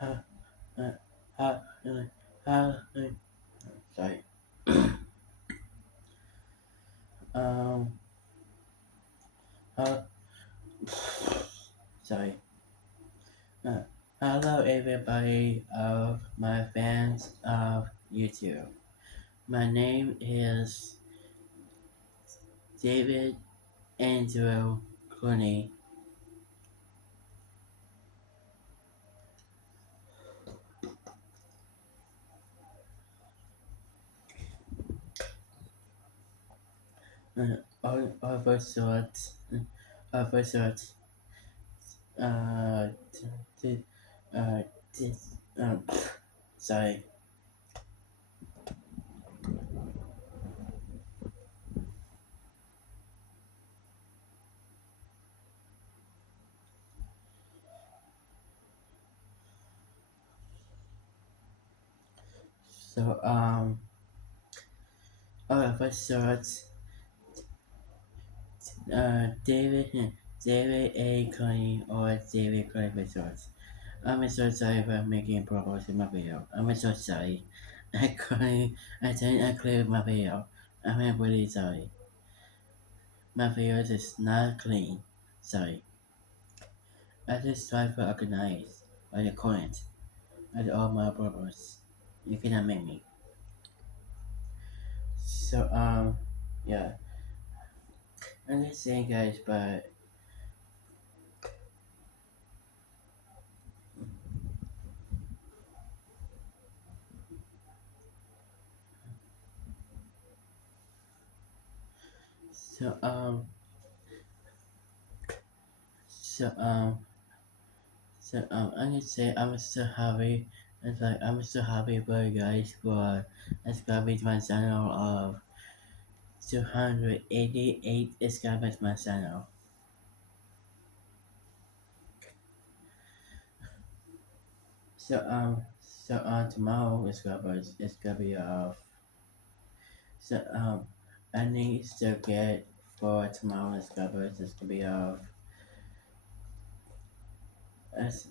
uh, uh, uh, uh, sorry. um, uh, sorry. Uh, Hello, everybody of my fans of YouTube. My name is David Andrew Clooney. Of a sort, of a sort, uh, t- uh, t- um, sorry. So, of a sort, David A. Clooney or David Clooney for short. I'm so sorry for making problems in my video. I'm so sorry. I didn't clear my video. I'm really sorry. My video is not clean. Sorry. I just try to organize, but I couldn't. I did all my problems. You cannot make me. So, yeah. I'm just saying, guys, but, so, so, I'm gonna say I'm so happy. It's like, I'm so happy for you guys for subscribing to my channel of 288 subscribers to my channel. Tomorrow is gonna be so I need to get for tomorrow's subscribers is gonna be as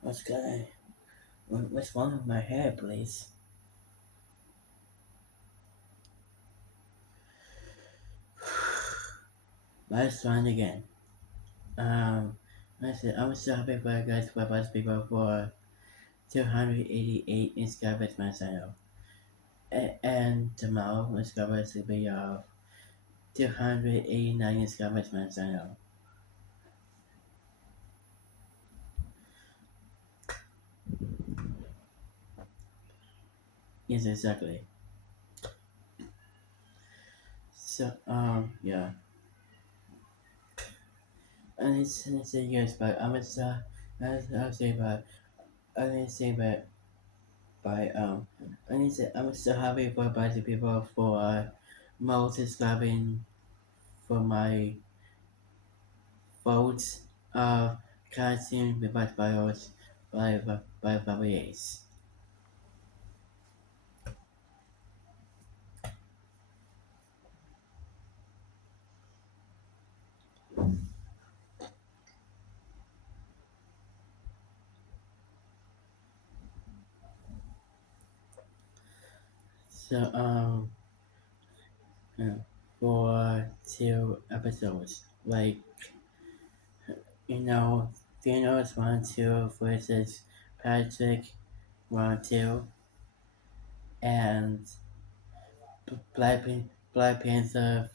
what's gonna what's wrong with my hair, please? Let's try it again. I said I'm so happy for you guys for us people for 288 subscribers to my channel. And tomorrow subscribers will be 289 subscribers to my channel. Yes, exactly. So, yeah. And it's say yes, but I'll say but I didn't say but by I need to I'm so happy for by the people for more subscribing for my votes of casting without bios by various. So yeah, for 2 episodes like you know Thanos 1-2 versus Patrick 1-2 and Black, Black Panther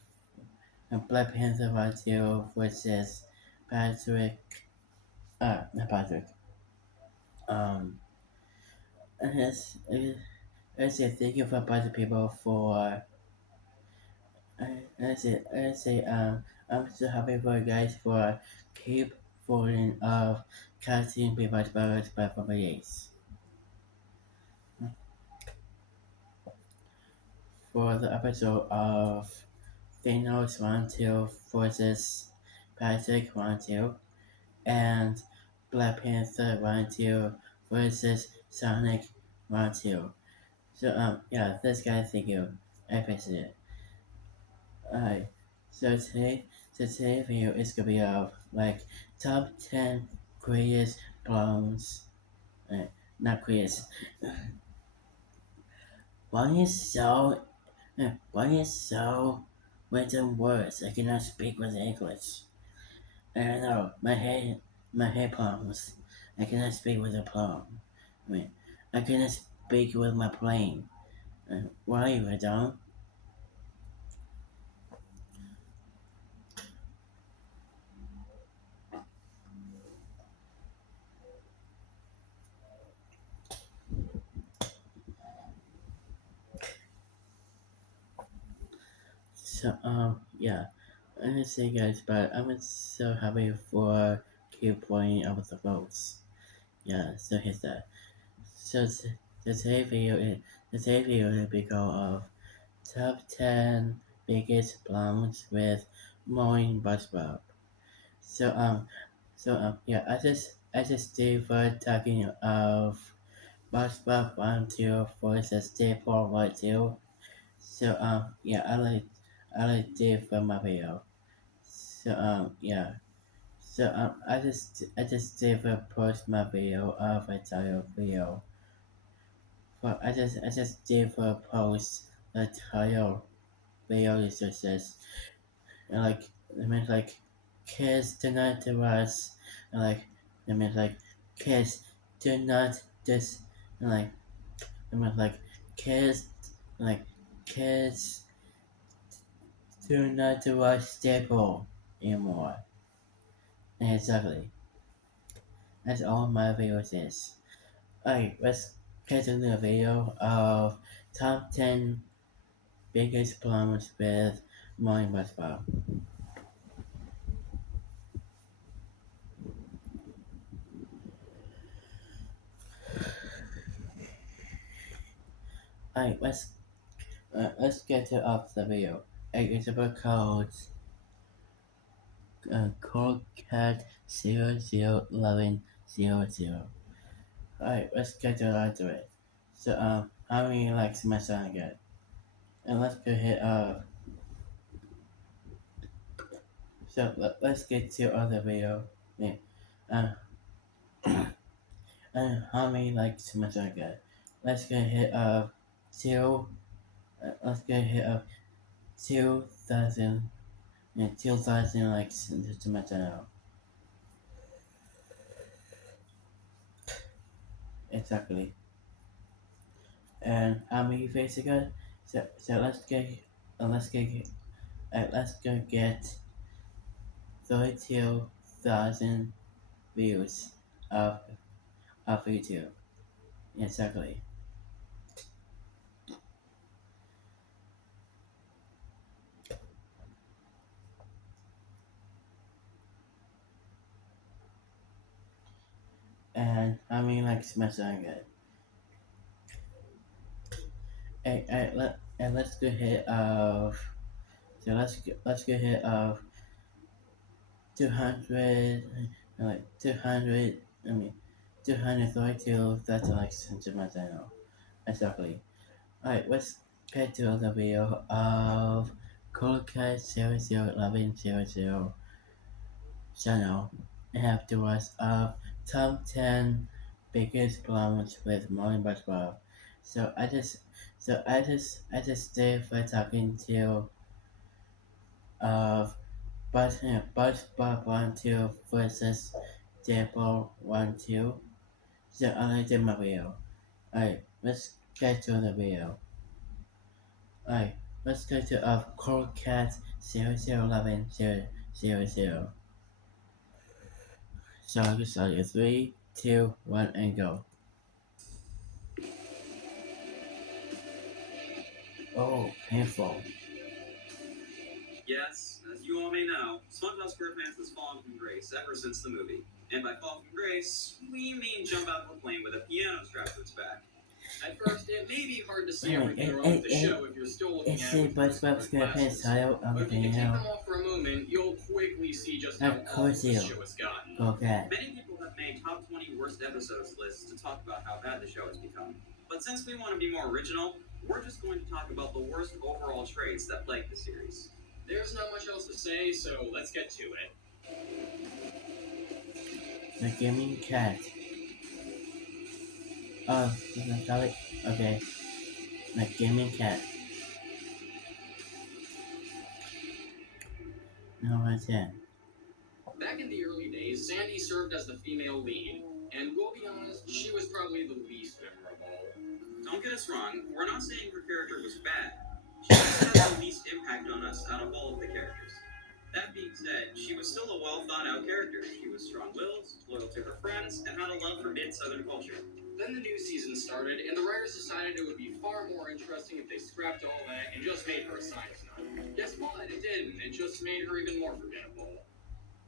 Black Panther Part 2 versus Patrick not Patrick. Um I say thank you for a bunch of people for I say I'm so happy for you guys for keep voting of casting people by families. For the episode of Thanos 1-2 versus Patrick 1-2 and Black Panther 1-2 versus Sonic 1-2. So yeah, this guy thank you. I appreciate it. Alright. Today video is gonna be of like top 10 greatest clowns. Uh, Not greatest. One is so one is so written words I cannot speak with English. I don't know. My head palms. I cannot speak with a palm. I mean, I cannot speak with my brain. Why you don't? So yeah. I just say guys, but I'm so happy for keep pointing out the votes. Yeah, so here's that. So the today video is the today video will be called of top 10 biggest clowns with Morning SpongeBob. So yeah, I just did for talking of SpongeBob 1 2 versus Staple 1 2. So yeah, I like did for my video. So yeah. So I just did for post my video of a title video. For I just did for post the title video is just says like it means like kids do not do us and like it means like kids do not this and like it means like kids like kids do not do us staple anymore. And exactly. That's all my videos is. Alright, let's get to the video of top 10 biggest problems with Morning Buzzball. Alright, let's get to off the video. It's about called Cold Cat 001100. Alright, let's get to it. So how many likes my son get? And let's go hit so let's get to other video. Yeah. Uh, and how many likes my son get? Let's go hit two. Let's go hit 2,000. Yeah, 2,000 likes to my channel. Exactly. And how many views you got? So let's go get 32,000 views of YouTube. Exactly. And how many likes my son got? And let's go hit let's go hit 200 like 200 I mean 232,000 likes into my channel. Exactly. Alright, let's get to the video of CoolCat001100 channel and afterwards of top 10 biggest problems with Morning Buzzball. So I just stay for talking to of Buzzball 1 2 versus Dapple 1 2. So I did my video. Alright, let's get to the video. Alright, let's go to Cold Cat 001100. So I can start in 3, 2, 1, and go. Oh, painful. Yes, as you all may know, SpongeBob SquarePants has fallen from grace ever since the movie. And by fall from grace, we mean jump out of a plane with a piano strapped to its back. At first, it may be hard to see everything wrong with the show if you're still looking at it with SpongeBob SquarePants title of But the if you can take piano. them off for a moment, you'll quickly see just how Of awful course the you. show has gotten. Go cat. Many people have made top 20 worst episodes lists to talk about how bad the show has become. But since we want to be more original, we're just going to talk about the worst overall traits that plague the series. There's not much else to say, so let's get to it. The gaming cat. Oh, you can call it. Okay. The gaming cat. No, what's that? Back in the early days, Sandy served as the female lead, and we'll be honest, she was probably the least memorable. Don't get us wrong, we're not saying her character was bad. She just had the least impact on us out of all of the characters. That being said, she was still a well thought out character. She was strong willed, loyal to her friends, and had a love for mid Southern culture. Then the new season started, and the writers decided it would be far more interesting if they scrapped all that and just made her a science nut. Guess what? It didn't. It just made her even more forgettable.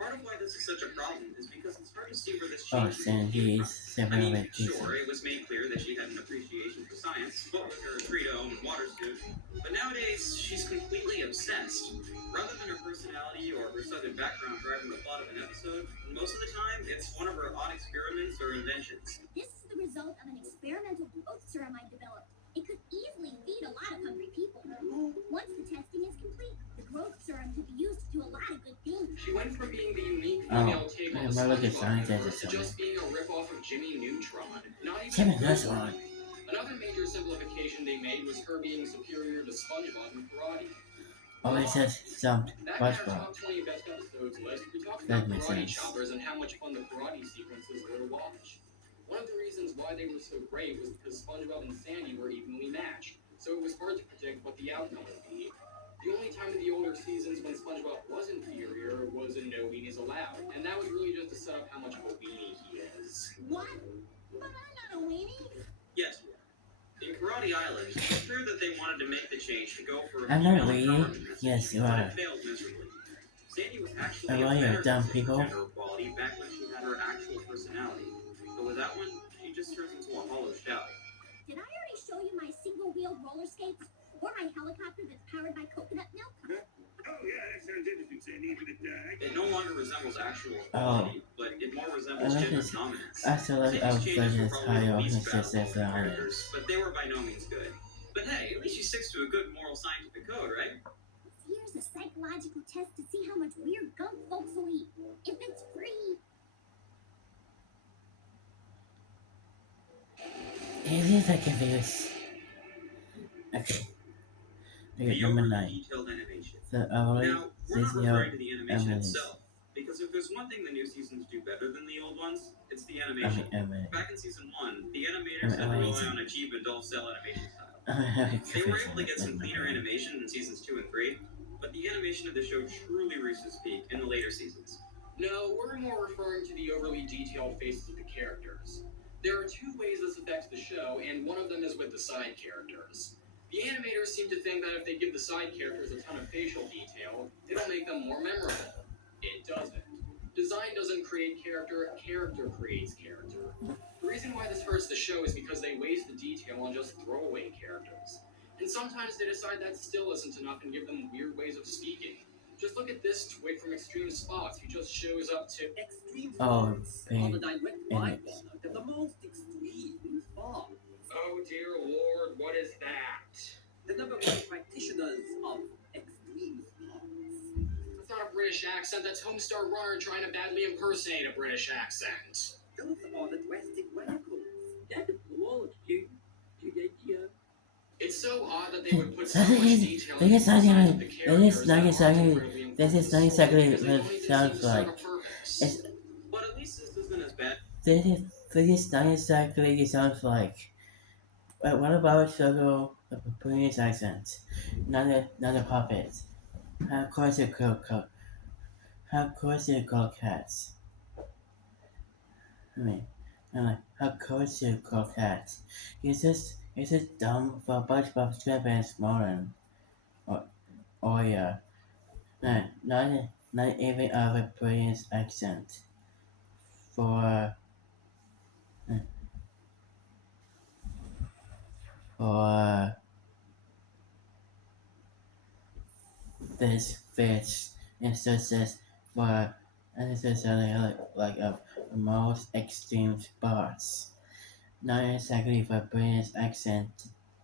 Part of why this is such a problem is because it's hard to see where this Oh, change came Sandy is from. I several mean, vacations. sure, it was made clear that she had an appreciation for science, what with her Frito and water suit, but nowadays she's completely obsessed. Rather than her personality or her southern background driving the plot of an episode, most of the time it's one of her odd experiments or inventions. This is the result of an experimental growth serum I developed. It could easily feed a lot of hungry people. Once the testing is complete, the growth serum could be used to do a lot of good things. She went from being the unique female take on the I look at SpongeBob science universe as to a just being a ripoff of Jimmy Neutron. Not even Jimmy a good Neutron. one. Another major simplification they made was her being superior to SpongeBob in karate. Oh, it says some Back in our SpongeBob. top 20 best episodes list, we talked That about makes karate sense. choppers and how much fun the karate sequences were to watch. One of the reasons why they were so great was because SpongeBob and Sandy were evenly matched, so it was hard to predict what the outcome would be. The only time in the older seasons when SpongeBob was inferior was in No Weenies Allowed, and that was really just to set up how much of a weenie he is. What? But I'm not a weenie. Yes, you are. In Karate Island, it's clear that they wanted to make the change to go for a I'm not female weenie. empowerment message, Yes, you but are. it failed miserably. Sandy was actually Am a I a better dumb system people? for gender equality back when she had her actual personality. But with that one, she just turns into a hollow shell. Did I already show you my single-wheeled roller skates? Or my helicopter that's powered by coconut milk? Oh, yeah, that sounds interesting, Sandy, but It no longer resembles actual equality, but it more resembles I like gender this. dominance. I still like Sandy's changes were this probably the higher least on valuable success of the on it. characters, but they were by no means good. But hey, at least she sticks to a good moral scientific code, right? Here's a psychological test to see how much weird gunk folks will eat. If it's free. It is like a virus. Okay. Okay, The number overly 9. detailed animation. The overly Now, we're not Disney referring to the animation eminence. itself, because if there's one thing the new seasons do better than the old ones, it's the animation. Back in season 1, the animators had to rely on a cheap adult-style animation style. They were able to get some cleaner animation in seasons 2 and 3, but the animation of the show truly reached its peak in the later seasons. No, we're more referring to the overly detailed faces of the characters. There are two ways this affects the show, and one of them is with the side characters. The animators seem to think that if they give the side characters a ton of facial detail, it'll make them more memorable. It doesn't. Design doesn't create character, character creates character. The reason why this hurts the show is because they waste the detail on just throwaway characters. And sometimes they decide that still isn't enough and give them weird ways of speaking. Just look at this twig from Extreme Spots who just shows up to Extreme Oh, sports pain. are the direct Image. byproduct of the most extreme sports. oh dear lord, what is that? The number one practitioners of extreme sports. That's not a British accent, that's Homestar Runner trying to badly impersonate a British accent. Those are the drastic radicals. That's cool. You get here. It's so odd that they would put so That much is- detail that into is the not design even- of the that is characters not that exactly- aren't really that is important not to the story exactly because they what don't it need to sounds seem to serve a like. purpose. It's- But at least this isn't as bad. That is not exactly it sounds like. But what about Sugar the Prince accent? Not a puppet. How course you call cats? How course you call cats? Is this dumb for SpongeBob SquarePants Moran? Or yeah. Not even a Prince accent. For this fits instances for unnecessarily like of most extreme spots. Not exactly for British accent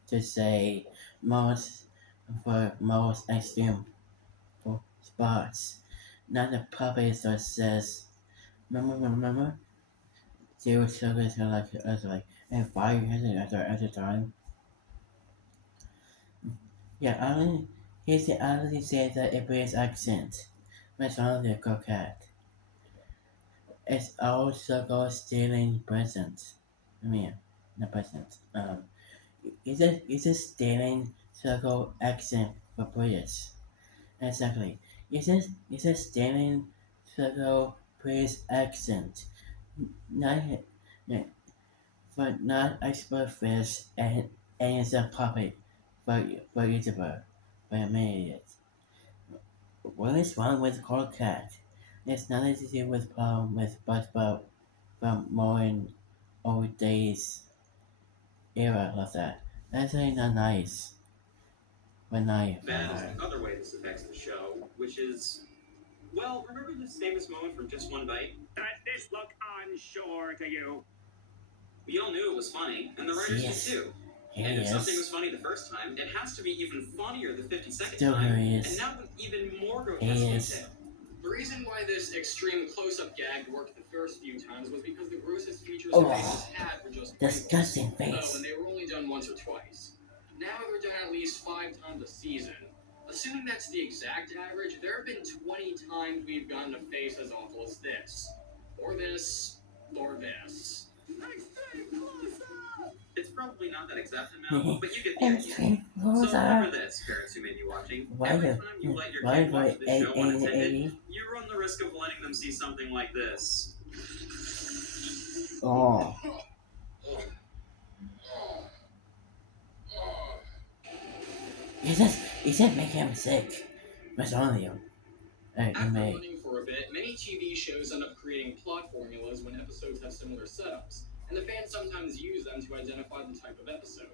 to say most for most extreme spots. Not the puppets that says, remember? They were so good, and 5 years at a time. Yeah, here's the honestly says that a British accent. What's wrong with the coquette? It's all circle stealing presents. I mean, not presents. It's a stealing circle accent for British. Exactly. It's a stealing circle British accent. Not, but not expert fish and it's a puppet for YouTuber. But I made it. What is wrong with Cold Cat? It's nothing to do with problem with SpongeBob from modern old days era of that. That's really not nice. But nice. Bad is the other way this affects the show, which is, well, remember this famous moment from Just One Bite? Does this look unsure to you? We all knew it was funny, and the writers Yes. did too. Here And he if something is. was funny the first time, it has to be even funnier the 52nd Still time, here he is. and now with even more He grotesque is. detail. The reason why this extreme close-up gag worked the first few times was because the grossest features Oh, the faces had were just disgusting wrinkles. face. And they were only done once or twice. Now they're done at least 5 times a season. Assuming that's the exact average, there have been 20 times we've gotten a face as awful as this. Or this. Or this. It's probably not that exact amount, but you get the idea. Extreme So loser. remember this, parents who may be watching. Every time you let your kid watch this show unattended, you run the risk of letting them see something like this. Oh. Is that making him sick? What's wrong with you? Hey, After May. running for a bit, many TV shows end up creating plot formulas when episodes have similar setups, and the fans sometimes use them to identify the type of episode.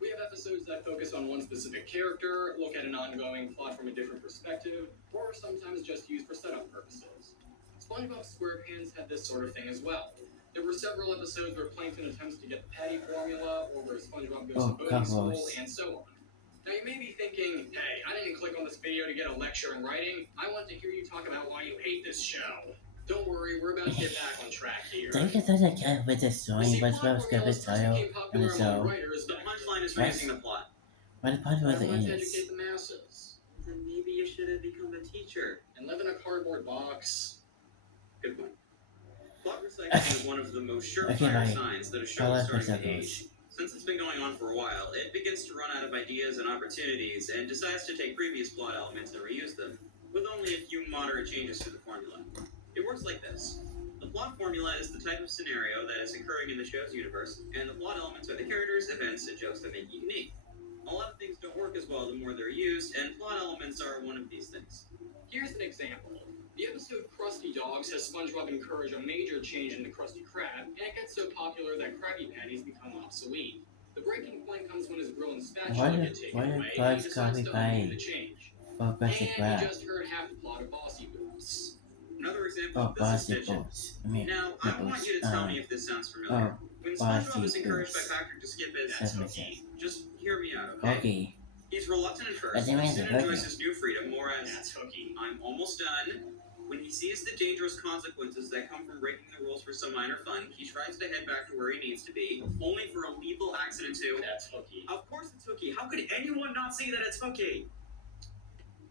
We have episodes that focus on one specific character, look at an ongoing plot from a different perspective, or sometimes just used for setup purposes. SpongeBob SquarePants had this sort of thing as well. There were several episodes where Plankton attempts to get the patty formula, or where SpongeBob goes to boating school, and so on. Now you may be thinking, hey, I didn't click on this video to get a lecture in writing. I want to hear you talk about why you hate this show. Don't worry, we're about to get back on track here. Don't you think I can with this story, but SpongeBob's got the title and the show? The punchline is raising the plot. What the punch was I want to is? educate the masses. Then maybe you should have become a teacher. And live in a cardboard box. Good point. Plot recycling is one of the most surefire signs that a show is starting to age. Since it's been going on for a while, it begins to run out of ideas and opportunities and decides to take previous plot elements and reuse them, with only a few moderate changes to the formula. It works like this. The plot formula is the type of scenario that is occurring in the show's universe, and the plot elements are the characters, events, and jokes that make it unique. A lot of things don't work as well the more they're used, and plot elements are one of these things. Here's an example. The episode Krusty Dogs has SpongeBob encourage a major change in the Krusty Krab, and it gets so popular that Krabby Patties become obsolete. The breaking point comes when his grill and spatula get taken away, and he decides to undo the change. For And Krusty you Krab. just heard half the plot of Bossy Boots. Another example Oh, of this is Bossy Stitches. Boots. I mean, Now, I want you to tell me if this sounds familiar. When Bossy SpongeBob is encouraged by Boots. Patrick to skip it, That's just hear me out, okay? Okay. He's reluctant at first, But they but mean soon the enjoys cookie. his new freedom more as That's hooky. I'm almost done. When he sees the dangerous consequences that come from breaking the rules for some minor fun, he tries to head back to where he needs to be, only for a lethal accident to... That's hooky. Of course it's hooky. How could anyone not see that it's hooky?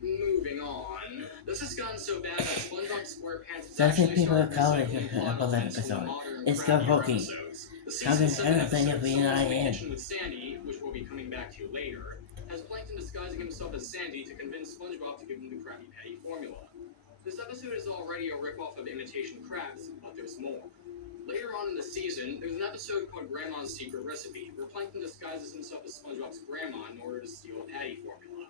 Moving on. This has gotten so bad that SpongeBob SquarePants is That's what actually people starting to call it recycle in plot the elements from episode. the modern It's called Crab hooky. episodes. The How season can 7 everything episode, be Someone's in I the am? Kitchen with Sandy, which we'll be coming back to later, has Plankton disguising himself as Sandy to convince SpongeBob to give him the Krabby Patty formula. This episode is already a ripoff of Imitation Crabs, but there's more. Later on in the season, there's an episode called Grandma's Secret Recipe, where Plankton disguises himself as SpongeBob's grandma in order to steal a patty formula.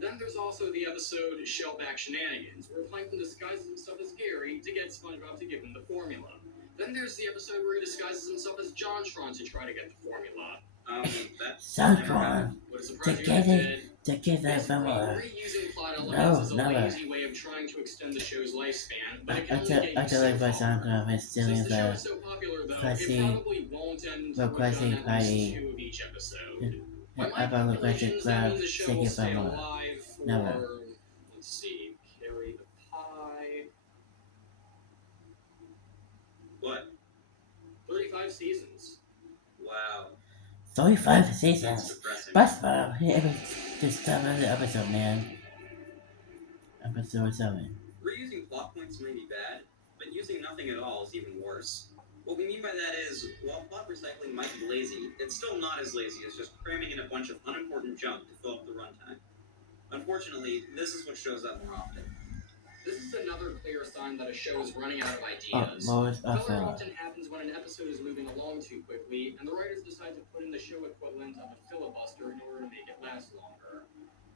Then there's also the episode Shellback Shenanigans, where Plankton disguises himself as Gary to get SpongeBob to give him the formula. Then there's the episode where he disguises himself as JonTron to try to get the formula. That's... Soundtron. What a To surprise you get guys it. did. To get that Basically, formula. reusing plot No, elements is a never. lazy way of trying to extend the show's lifespan, but it can I only get you feel like so my far. Soundtron is stealing Since the show the is so popular, though, Krusty- it probably won't end the until we've Krusty done at least Patty. 2 of each episode. By I my found the Krusty calculations, that Krab means the show taking will stay formula. alive for, Never. let's see, 35 seasons. That's depressing. SpongeBob, just stop the episode, man. Episode 7. Reusing plot points may be bad, but using nothing at all is even worse. What we mean by that is, while plot recycling might be lazy, it's still not as lazy as just cramming in a bunch of unimportant junk to fill up the runtime. Unfortunately, this is what shows up more often. This is another clear sign that a show is running out of Oh, ideas. Lois Filler Filler. often happens when an episode is moving along too quickly, and the writers decide to put in the show equivalent of a filibuster in order to make it last longer.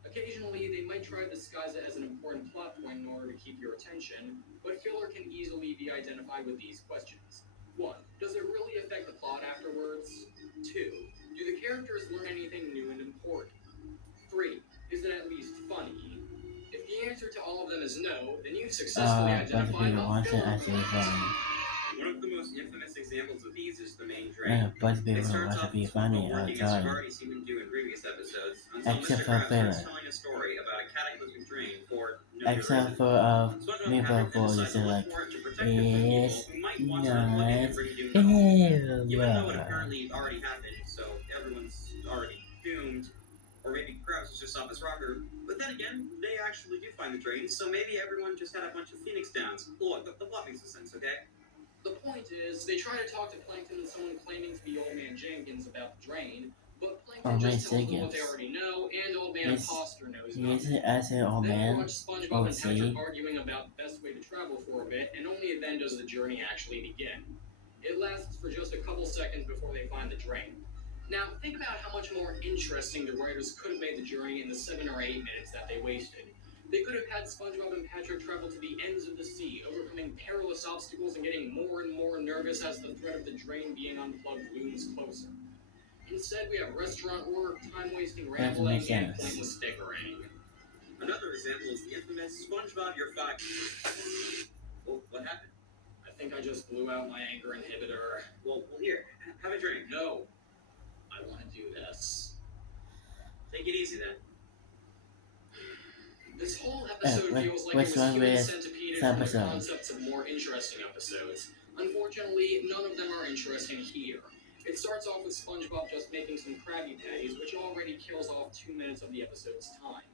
Occasionally, they might try to disguise it as an important plot point in order to keep your attention, but filler can easily be identified with these questions. 1. Does it really affect the plot afterwards? 2. Do the characters learn anything new and important? 3. Is it at least funny? If the answer to all of them is no, then you've successfully identified BuzzFeed a wants it filler actually plot. funny. One of the most infamous examples of these is the main drain. BuzzFeed It starts wants to off be with funny SpongeBob all the working as you've time. already seen him do in previous episodes, until Except Mr. for Krabs starts Filler. telling a story about a cataclysmic drain for no good Except reason. for SpongeBob Meatball Patrick then Boy decides is to look like, for it to protect him from people it's who might want to unplug him and not bring doom to all. filler. Even though it apparently already happened, so everyone's already doomed, or maybe Krabs was just off his rocker. But then again, they actually do find the drain, so maybe everyone just had a bunch of Phoenix Downs. Look, the plot makes sense, okay? The point is, they try to talk to Plankton and someone claiming to be Old Man Jenkins about the drain, but Plankton Old Man just tells them what Jenkins. they already know, and Old Man He's- Imposter knows He nothing. isn't as an old Then we man. watch SpongeBob and see. Patrick arguing about the best way to travel for a bit, and only then does the journey actually begin. It lasts for just a couple seconds before they find the drain. Now, think about how much more interesting the writers could have made the journey in the 7 or 8 minutes that they wasted. They could have had SpongeBob and Patrick travel to the ends of the sea, overcoming perilous obstacles and getting more and more nervous as the threat of the drain being unplugged looms closer. Instead, we have restaurant work, time-wasting rambling, make and sense. pointless bickering. Another example is the infamous SpongeBob, you're fired. Oh, what happened? I think I just blew out my anger inhibitor. Well, here, have a drink. No, I want to do this. Take it easy then. This whole episode feels like which it was one human with centipeded from the episode? concepts of more interesting episodes. Unfortunately, none of them are interesting here. It starts off with SpongeBob just making some Krabby Patties, which already kills off 2 minutes of the episode's time.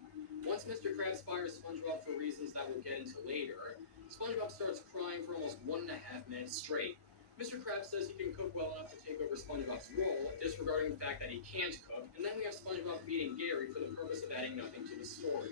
Once Mr. Krabs fires SpongeBob for reasons that we'll get into later, SpongeBob starts crying for almost 1.5 minutes straight. Mr. Krabs says he can cook well enough to take over SpongeBob's role, disregarding the fact that he can't cook, and then we have SpongeBob beating Gary for the purpose of adding nothing to the story.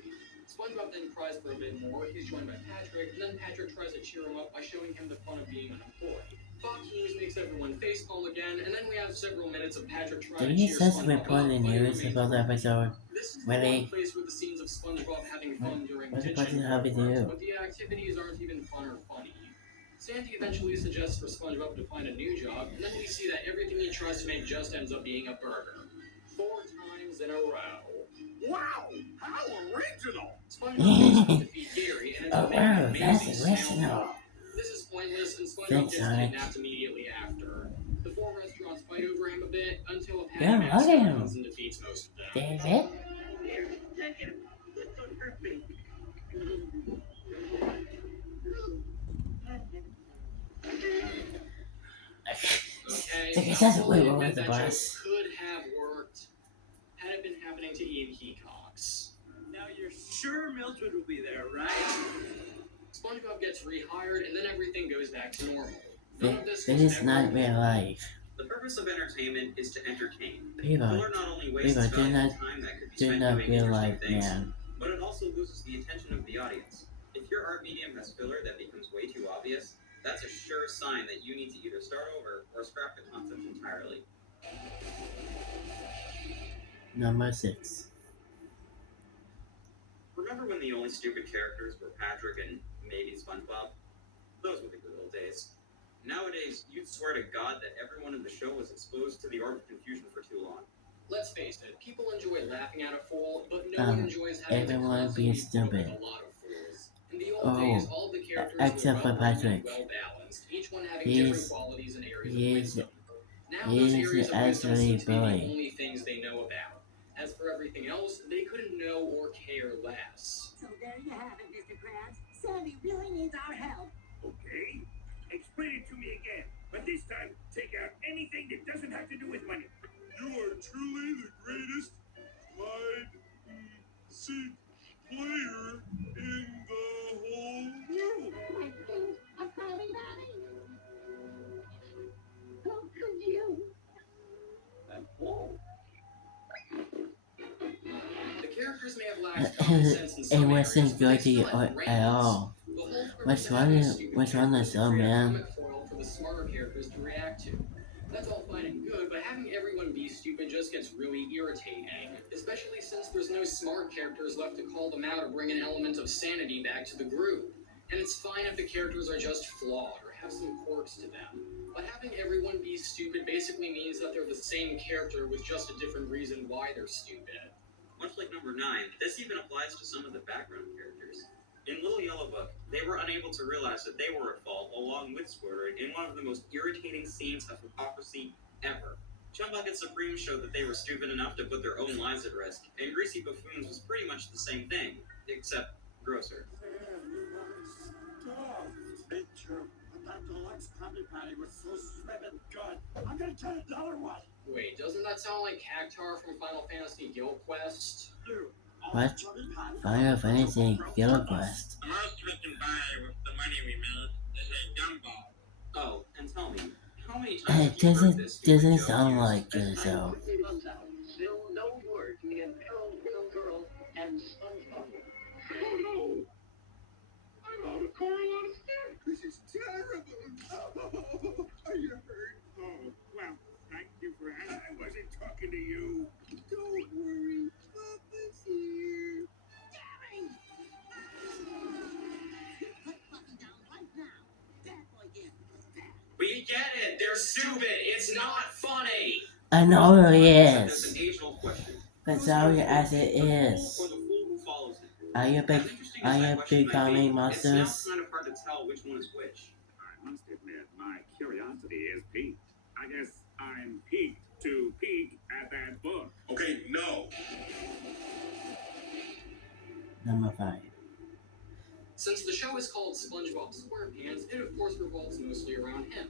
SpongeBob then cries for a bit more, he's joined by Patrick, and then Patrick tries to cheer him up by showing him the fun of being unemployed. Fox News makes everyone facepalm again, and then we have several minutes of Patrick trying Didn't to he cheer just SpongeBob report up, the but it news remains about the episode? This is Really? the one place where the scenes of SpongeBob having fun during What's the ditching person happy to works, do? but the activities aren't even fun or funny. Sandy eventually suggests for SpongeBob to find a new job, and then we see that everything he tries to make just ends up being a burger. 4 times in a row. Wow, how original! SpongeBob goes to defeat Gary and ends Oh up making wow, an that's amazing original. snail. This is pointless, and SpongeBob Thanks, gets Sonic. kidnapped immediately after. The 4 restaurants fight over him a bit until a Yeah, Patty look at him. comes and defeats most of them. David? Here, take it. This will hurt me. Okay, Take now a second, I'll wait, admit what was the that boss? joke could have worked had it been happening to Ian Hecox. Now you're sure Mildred will be there, right? SpongeBob gets rehired, and then everything goes back to normal. None of This this was is ever not real life. The purpose of entertainment is to entertain. People, Filler not only wastes people, do valuable not, time that could be do spent not doing real interesting life, things, man. but it also loses the attention of the audience. If your art medium has filler that becomes way too obvious, that's a sure sign that you need to either start over or scrap the concept entirely. Number 6. Remember when the only stupid characters were Patrick and maybe SpongeBob? Those were the good old days. Nowadays, you'd swear to God that everyone in the show was exposed to the art of confusion for too long. Let's face it, people enjoy laughing at a fool, but no one enjoys having to everyone constantly being deal with stupid. a lot of fools. In the old days, all of the characters except were for well-written Patrick. and well-balanced, each one having He different is- qualities and areas he of is- wisdom. Now he those is areas of wisdom actually seem to be the bully. only things they know about. As for everything else, they couldn't know or care less. So there you have it, Mr. Krabs. Sandy really needs our help. Okay, explain it to me again. But this time, take out anything that doesn't have to do with money. You are truly the greatest hide and seek player in the whole world. I'm Krabby Patty. How could you? I'm Paul. The characters may have lacked common sense in It some areas, wasn't but they good still had at brains. all. The whole What's purpose of wrong having with stupid the characters show, is to create a man? comic foil for the smarter characters to react to. That's all fine and good, but having everyone be stupid just gets really irritating, especially since there's no smart characters left to call them out or bring an element of sanity back to the group. And it's fine if the characters are just flawed or have some quirks to them. But having everyone be stupid basically means that they're the same character with just a different reason why they're stupid. Much like number 9, this even applies to some of the background characters. In Little Yellow Book, they were unable to realize that they were at fault along with Squidward in one of the most irritating scenes of hypocrisy ever. Chumbucket Supreme showed that they were stupid enough to put their own lives at risk, and Greasy Buffoons was pretty much the same thing, except grosser. Stop. Big Joe, that deluxe Krabby Patty was so swimming good. I'm gonna get another one. Wait, doesn't that sound like Cactar from Final Fantasy Guild Quest? You. What? Final Fantasy Guild Quest. Most we can buy with the money we made is a gumball. Oh, and tell me, how many times It have you heard doesn't this stupid joke sound used? like it, so. Still no word in Pearl Little Girl and SpongeBob. Oh no! I'm out of corn. This is terrible. Oh, are you hurt? Oh, well, thank you for asking. I wasn't talking to you. Don't worry, Papa's here. Jerry! Put Fluffy down right now. Bad boy again. We get it! They're stupid! It's not funny! I know it There's an is. age-old question. That's how it as it The fool is. or the fool who follows him? Are you As interesting as that question big might comic be, it's monsters? now kind of hard to tell which one is which. I must admit, my curiosity is piqued. I guess I'm piqued to peek at that book. Okay, no. Number 5. Since the show is called SpongeBob SquarePants, it of course revolves mostly around him.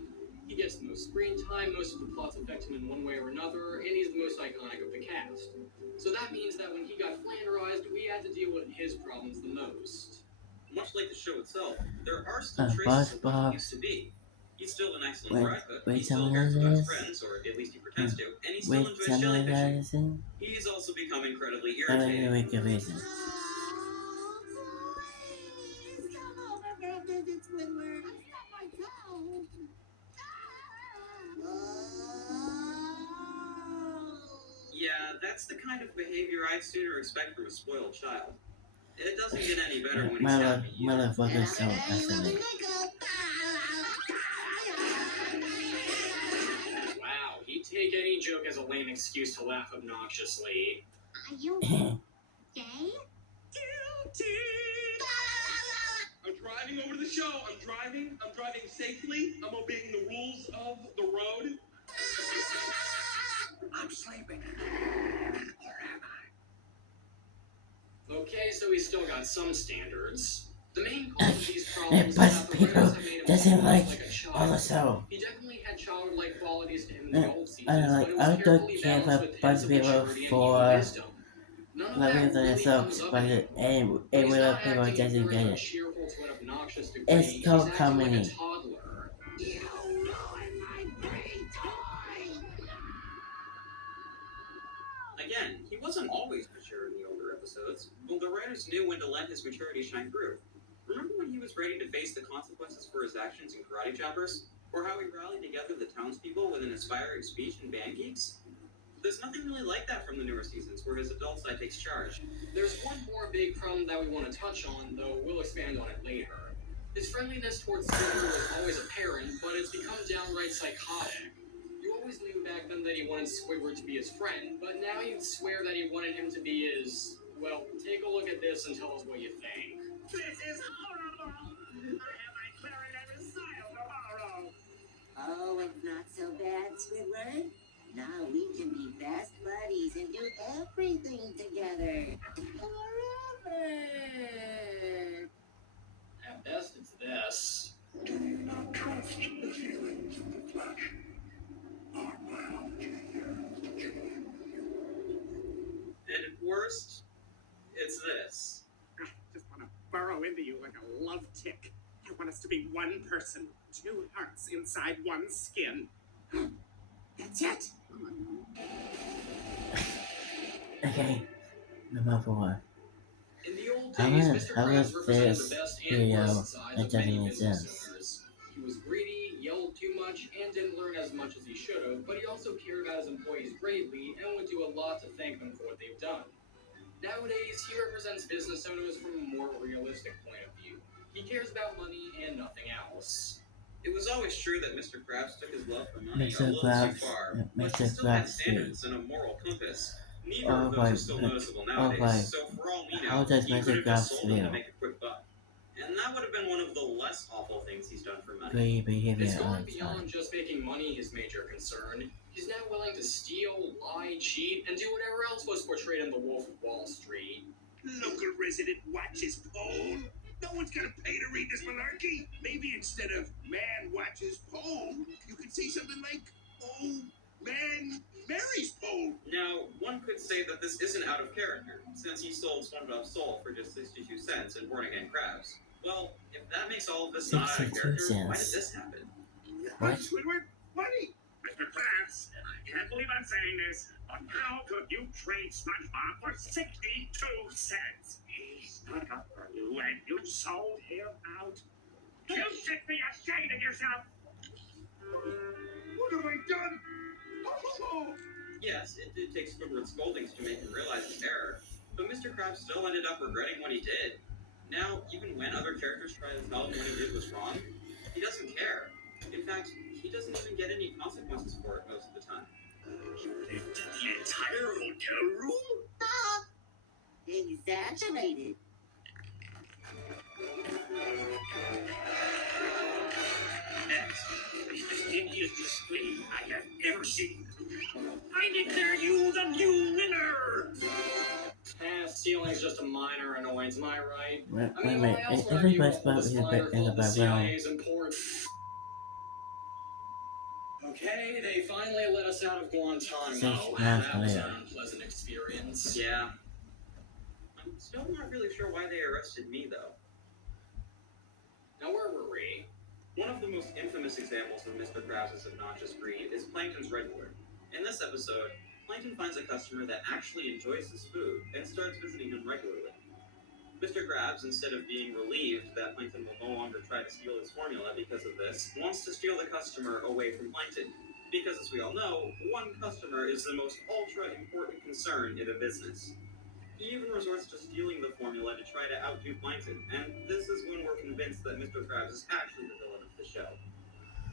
He gets the most screen time, most of the plots affect him in one way or another, and he's the most iconic of the cast. So that means that when he got flanderized, we had to deal with his problems the most. Much like the show itself, there are still Uh, traces of what SpongeBob. he used to be. He's still an excellent Wait, fry cook, wait, he still tell me cares what about it his is. friends, or at least he pretends to, and he still With enjoys something that jellyfishing. is in? He's also become incredibly I don't irritating. know make a reason. Please come over for a visit, Squidward. I stubbed my toe. Yeah, that's the kind of behavior I'd sooner expect from a spoiled child. It doesn't get any better when he's happy either. Motherfucker so fascinating. Wow, he'd take any joke as a lame excuse to laugh obnoxiously. Are you gay? Guilty. I'm driving over to the show. I'm driving safely. I'm obeying the rules of the road. I'm sleeping. Or am I? Okay, so he's still got some standards. The main cause of these It problems is but that the people writers have made him doesn't seem like like a child. also. He definitely had childlike qualities to him in I the old seasons, don't like but it I was don't carefully care balanced for with bunch hints of of people maturity and for even wisdom. None of that loving really themselves, comes up but in it But he's with not people acting doesn't ignorant get or it. cheerful to an obnoxious degree. It's He's called acting comedy. like a toddler. You ruined my free toy! Again, he wasn't always mature in the older episodes, but the writers knew when to let his maturity shine through. Remember when he was ready to face the consequences for his actions in Karate Choppers? Or how he rallied together the townspeople with an inspiring speech in Band Geeks? There's nothing really like that from the newer seasons, where his adult side takes charge. There's one more big problem that we want to touch on, though we'll expand on it later. His friendliness towards Squidward was always apparent, but it's become downright psychotic. You always knew back then that he wanted Squidward to be his friend, but now you'd swear that he wanted him to be his... Well, take a look at this and tell us what you think. This is horrible. I have my clarinet recital tomorrow. Oh, it's not so bad, Squidward. Now we can be best buddies and do everything together. Forever. At best, it's this. Do you not trust the feelings of the flesh? Our biology here first, it's this. I just want to burrow into you like a love tick. I want us to be one person, two hearts inside one skin. That's it. Okay, number 4. In the old How days, was, Mr. how Krabs was represented this the best and video? worst sides It of doesn't many make business sense. owners. He was greedy, yelled too much, and didn't learn as much as he should have, but he also cared about his employees greatly and would do a lot to thank them for what they've done. Nowadays, he represents business owners from a more realistic point of view. He cares about money and nothing else. It was always true that Mr. Krabs took his love for money a Mr. little too Krabs, far, but he Mr. still had Krabs standards and a moral compass. Neither Oh of those boy, are still noticeable oh nowadays, boy. so for all we How know, does he Mr. could have just Krabs sold them to feel? make a quick buck. And that would have been one of the less awful things he's done for money. Great behavior It's all gone the beyond time. just making money his major concern. He's now willing to steal, lie, cheat, and do whatever else was portrayed in The Wolf of Wall Street. Local resident watches poll. No one's gonna pay to read this malarkey. Maybe instead of man watches poll, you could say something like, oh, man marries poll. Now, one could say that this isn't out of character, since he sold SpongeBob's soul for just 62 cents in Born Again Crabs. Well, if that makes all of this not out of 62 character, why did cents. this happen? What? Squidward, money. Mr. Krabs, I can't believe I'm saying this, but how could you trade SpongeBob for 62 cents? He stuck up for you and you sold him out. You should be ashamed of yourself. What have I done? Oh. Yes, it did take Squidward's scoldings to make him realize his error, but Mr. Krabs still ended up regretting what he did. Now, even when other characters try to tell him what he did was wrong, he doesn't care. In fact, he doesn't even get any consequences for it most of the time. You lived in the entire hotel room? Stop! Exaggerated. Next, is the stinkiest display I have ever seen. I declare you the new winner! Stealing's just a minor annoyance, am I right? Wait, I mean, wait, why else would I every be best all part this is minor in the called the background. CIA's important? Okay, they finally let us out of Guantanamo. 6 That months was later. an unpleasant experience. Yeah. I'm still not really sure why they arrested me, though. Now, where were we? One of the most infamous examples of Mr. Krabs' obnoxious greed is Plankton's regular. In this episode, Plankton finds a customer that actually enjoys his food and starts visiting him regularly. Mr. Krabs, instead of being relieved that Plankton will no longer try to steal his formula because of this, wants to steal the customer away from Plankton. Because, as we all know, one customer is the most ultra-important concern in a business. He even resorts to stealing the formula to try to outdo Plankton, and this is when we're convinced that Mr. Krabs is actually the villain of the show.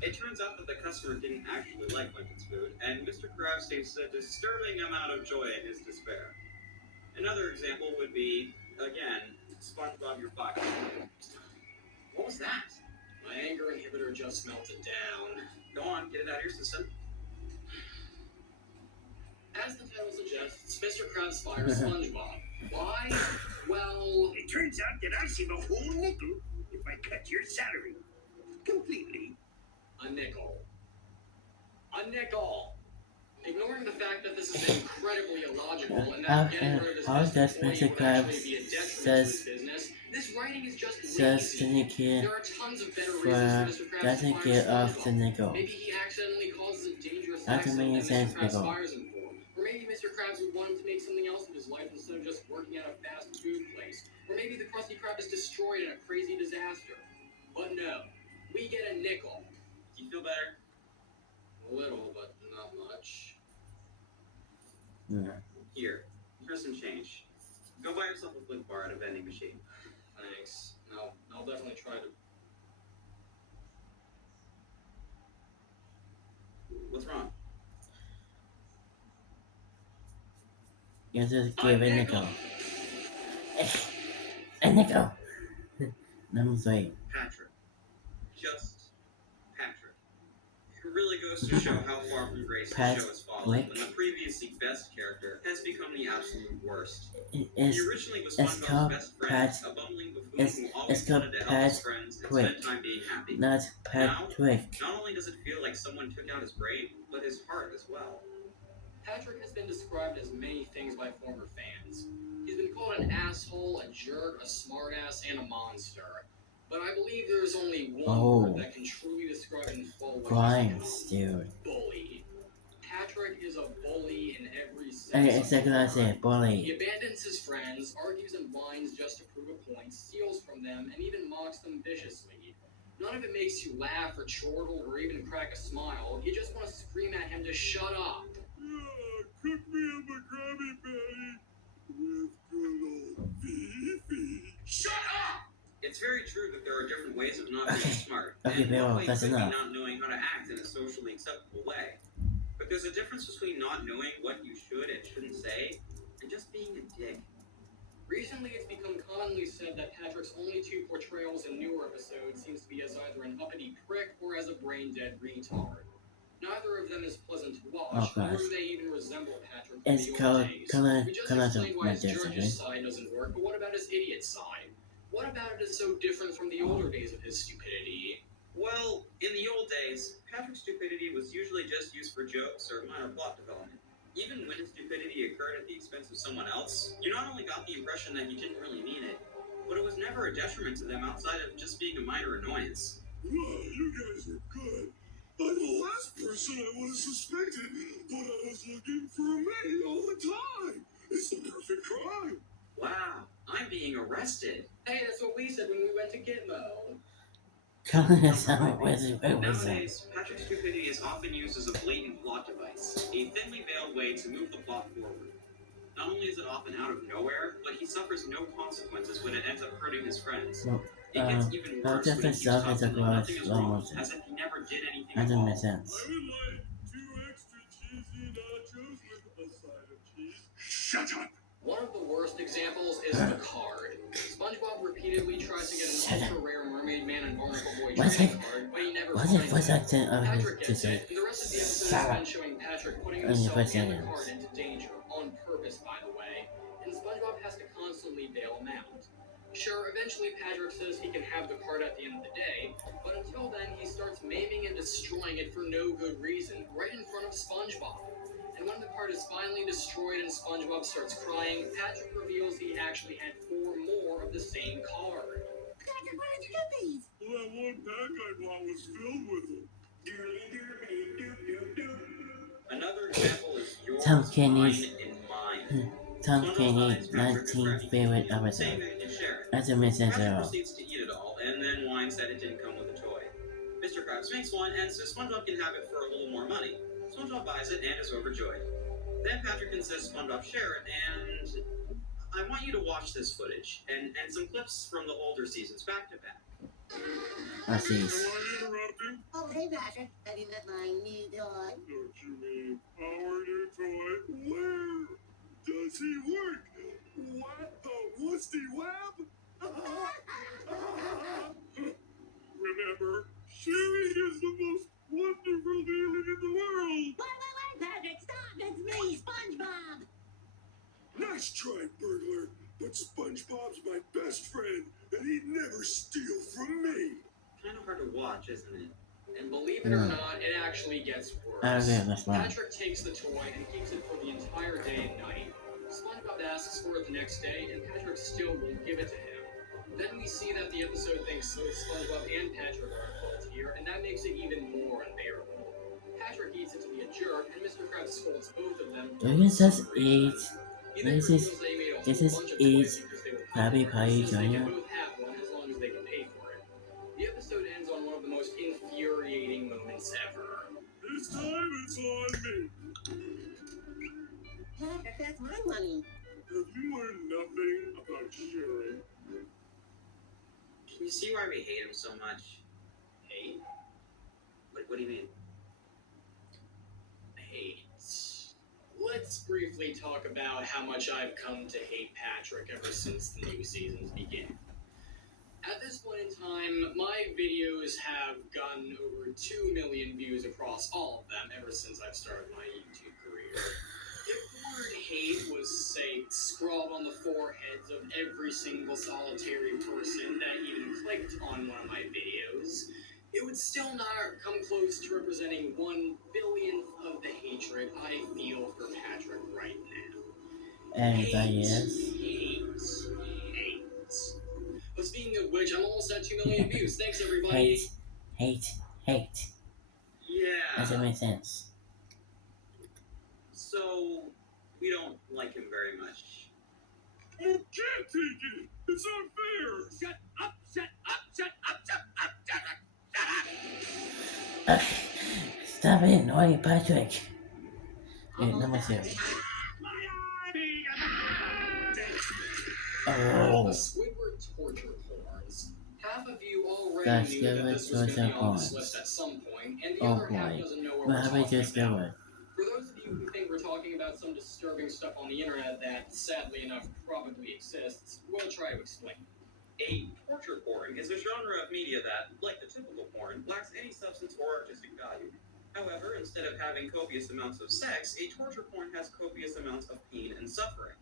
It turns out that the customer didn't actually like Plankton's food, and Mr. Krabs takes a disturbing amount of joy in his despair. Another example would be, again, SpongeBob, you're fired. What was that? My anger inhibitor just melted down. Go on, get it out of your system. As the title suggests, Mr. Krabs fires SpongeBob. Why? Well, It turns out that I save a whole nickel if I cut your salary. Completely. a nickel. A nickel! Ignoring the fact that this is incredibly illogical and that getting rid of his how best does employee Mr. would actually Krabs be a detriment to says- his business, this writing is just Says to lazy. Nikki There are tons of better for reasons for Mr. Krabs to doesn't fire get off the SpongeBob. nickel. Maybe he accidentally causes a dangerous That doesn't accident make that sense, Mr. Krabs Nicole. fires him for. Or maybe Mr. Krabs would want him to make something else of his life instead of just working at a fast food place. Or maybe the Krusty Krab is destroyed in a crazy disaster. But no, we get a nickel. Do you feel better? A little, but not much. Yeah. Here, here's some change. Go buy yourself a flip bar at a vending machine. Thanks. No, I'll definitely try to. What's wrong? You just give a nickel. A nickel. Number 3. Patrick. Just Patrick. It really goes to show how far from grace the show has fallen when the previously best character has become the absolute worst. He originally was it's SpongeBob's called best friend, a bumbling buffoon who always called wanted to help his friends and Patrick. spend time being happy. Not Patrick. Not only does it feel like someone took out his brain, but his heart as well. Patrick has been described as many things by former fans. He's been called an asshole, a jerk, a smartass, and a monster. But I believe there's only one word that can truly describe in full what Grimes, dude. Bully. Patrick is a bully in every sense. Okay, exactly what I said, He bully. abandons his friends, argues and whines just to prove a point, steals from them, and even mocks them viciously. None of it makes you laugh or chortle or even crack a smile. You just want to scream at him to shut up. Cook me a Krabby Patty with good old beefy. Shut up! It's very true that there are different ways of not being smart. Okay, and Bill, one way that's could be enough. not knowing how to act in a socially acceptable way. But there's a difference between not knowing what you should and shouldn't say and just being a dick. Recently, it's become commonly said that Patrick's only two portrayals in newer episodes seems to be as either an uppity prick or as a brain-dead retard. Neither of them is pleasant to watch, nor do they even resemble Patrick from It's the color, old days. color, We just color explained why his majestic, jerkish side doesn't work, but what about his idiot side? What about it is so different from the older days of his stupidity? Well, in the old days, Patrick's stupidity was usually just used for jokes or minor plot development. Even when his stupidity occurred at the expense of someone else, you not only got the impression that he didn't really mean it, but it was never a detriment to them outside of just being a minor annoyance. Wow, you guys are good. I'm the last person I would have suspected, but I was looking for me all the time. It's the perfect crime. Wow, I'm being arrested. Hey, that's what we said when we went to Gitmo. Nowadays, Patrick's stupidity is often used as a blatant plot device, a thinly veiled way to move the plot forward. Not only is it often out of nowhere, but he suffers no consequences when it ends up hurting his friends. It gets even worse when he keeps talking like nothing is wrong, as if he never did anything That at doesn't all. make sense. I would like 2 extra cheesy nachos with a side of cheese. Shut up! One of the worst examples is the card. SpongeBob repeatedly tries to get an ultra-rare Mermaid Man and Barnacle Boy trading card, but he never finds it. Patrick gets it, and the rest of the episode is spent showing Patrick putting himself and the card into danger, on purpose, by the way, and SpongeBob has to constantly bail him out. Sure, eventually Patrick says he can have the card at the end of the day, but until then he starts maiming and destroying it for no good reason, right in front of SpongeBob. And when the card is finally destroyed and SpongeBob starts crying, Patrick reveals he actually had 4 more of the same card. Patrick, where did you get these? Well, that one pack I bought was filled with them. Another example is yours, Tom mine, Kenny's and mine. Tom Kenny's 19 favorite episode. As a message Patrick at all. proceeds to eat it all, and then whines that it didn't come with a toy. Mr. Krabs makes one and says SpongeBob can have it for a little more money. SpongeBob buys it and is overjoyed. Then Patrick insists SpongeBob share it, and I want you to watch this footage and some clips from the older seasons back to back. I see. Do I interrupt you? Oh, hey, Patrick. Have you met my new dog? Don't you mean our new toy? Where does he work? What the Woosty Web? Remember, sharing is the most wonderful feeling in the world. Wait, Patrick, stop! It's me, SpongeBob! Nice try, burglar, but SpongeBob's my best friend, and he'd never steal from me. Kind of hard to watch, isn't it? And believe it or not, it actually gets worse. Okay, that's fine. Patrick takes the toy and keeps it for the entire day and night. SpongeBob asks for it the next day, and Patrick still won't give it to him. Then we see that the episode thinks both SpongeBob and Patrick are at fault here, and that makes it even more unbearable. Patrick eats it to be a jerk, and Mr. Krabs scolds both of them. This is it. He then This is reveals they made a this whole is bunch of it. toys because they were Krabby popular, Patty since they can Jr. both have one as long as they can pay for it. The episode ends on one of the most infuriating moments ever. This time it's on me. Patrick, that's my money. Have you learned nothing about sharing? Can you see why we hate him so much? Hate? What do you mean? Hate. Let's briefly talk about how much I've come to hate Patrick ever since the new seasons began. At this point in time, my videos have gotten over 2 million views across all of them ever since I've started my YouTube career. If the word hate was, say, scrawled on the foreheads of every single solitary person that even clicked on one of my videos, it would still not come close to representing 1/100000th of the hatred I feel for Patrick right now. Anybody Hate, else? hate. But speaking of which, I'm almost at 2 million views. Thanks, everybody. Hate. Yeah. Doesn't make sense. So, we don't like him very much. I can't take it. It's unfair. Shut up, shut up, shut up, shut up, shut up, shut up! Ugh, stop it, annoying Patrick. Wait, number 2. Oh, Squidward torture porns. Half of you already that's knew that good this was going to be on this porns. list at some point, and the Oh other half boy. doesn't know what What we're have we talking just about. done? For those of you who think we're talking about some disturbing stuff on the internet that, sadly enough, probably exists, we'll try to explain. A torture porn is a genre of media that, like the typical porn, lacks any substance or artistic value. However, instead of having copious amounts of sex, a torture porn has copious amounts of pain and suffering.